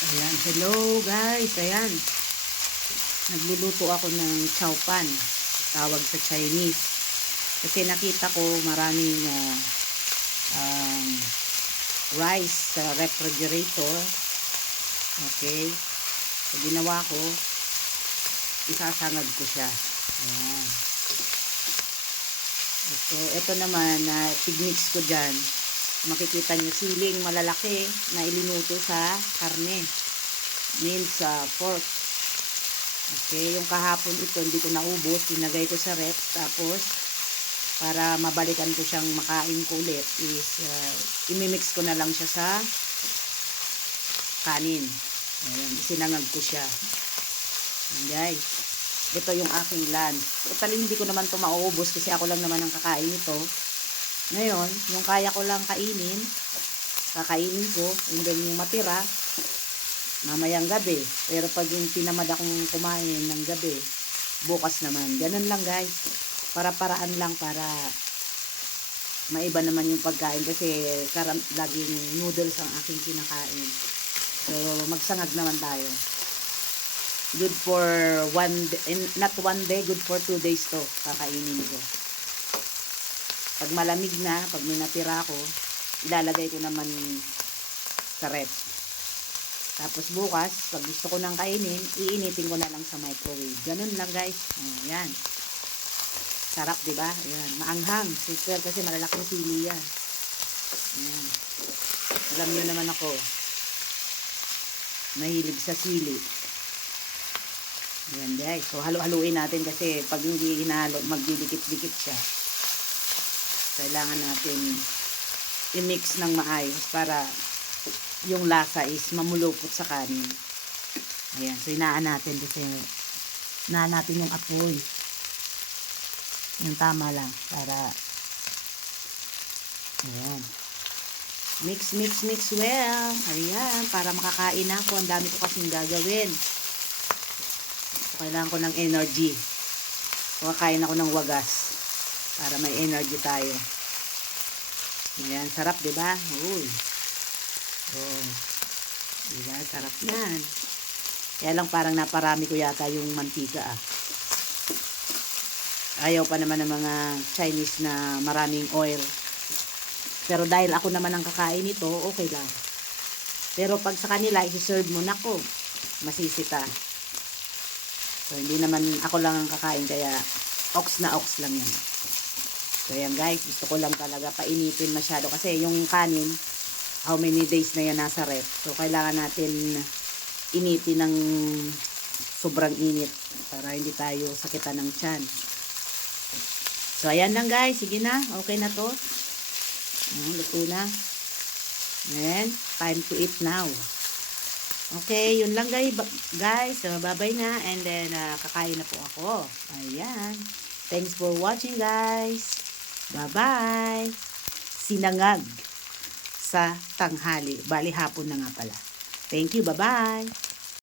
Ayan, hello guys, ayan. Nagluluto ako ng chow pan, tawag sa Chinese. Kasi nakita ko maraming um, rice sa refrigerator. Okay. So, ginawa ko, isasangag ko siya. Ayan. Ito naman, tigmix ko dyan. Makikita nyo siling malalaki na ilinuto sa karne. Means pork. Okay, yung kahapon ito hindi ko naubos, dinagay ko sa rep, tapos para mabalikan ko siyang makain ko ulit is imimix ko na lang siya sa kanin. Ayan, isinangag ko siya. Ayan guys, ito yung aking lunch. Totally hindi ko naman ito mauubos kasi ako lang naman ang kakain ito. Ngayon, yung kaya ko lang kainin, kakainin ko, and then yung matira, mamayang gabi. Pero pag yung tinamad akong kumain ng gabi, bukas naman. Ganun lang guys. Para-paraan lang para maiba naman yung pagkain kasi laging noodles ang aking kinakain. So, magsangag naman tayo. Good for not one day, good for 2 days to kakainin ko. Pag malamig na, pag may natira ko, ilalagay ko naman sa ref. Tapos bukas, pag gusto ko nang kainin, iinitin ko na lang sa microwave. Ganun lang guys. Ayan. Sarap, diba? Ayan. Maanghang. Super kasi malalaking sili yan. Ayan. Alam nyo naman ako, mahilig sa sili. Ayan guys. So, halo-haluin natin kasi pag hindi hinalo, magdidikit-dikit siya. Kailangan natin i-mix ng maayos para yung lasa is mamulupot sa kanin. Ayan, so inaan natin kasi inaan natin yung apoy. Yung tama lang para ayan. Mix well. Ayan, para makakain ako. Ang dami ko kasing gagawin. So, kailangan ko ng energy. So, kakain ako ng wagas para may energy tayo. Ayan, sarap, diba? Uy. Oh. Diba? Sarap yan. Kaya lang parang naparami ko yata yung mantika Ayaw pa naman ng mga Chinese na maraming oil. Pero dahil ako naman ang kakain ito, okay lang. Pero pag sa kanila, isi-serve mo, nako, masisita. So, hindi naman ako lang ang kakain, kaya ox na ox lang yan. So, ayan guys, gusto ko lang talaga painitin masyado. Kasi yung kanin, how many days na yan nasa ref. So, kailangan natin initin ng sobrang init para hindi tayo sakitan ng tiyan. So, ayan lang guys. Sige na. Okay na to. Luto na. And, time to eat now. Okay, yun lang guys. So, bye-bye na. And then, kakain na po ako. Ayan. Thanks for watching guys. Bye-bye. Sinangag sa tanghali. Bali hapon na nga pala. Thank you. Bye-bye.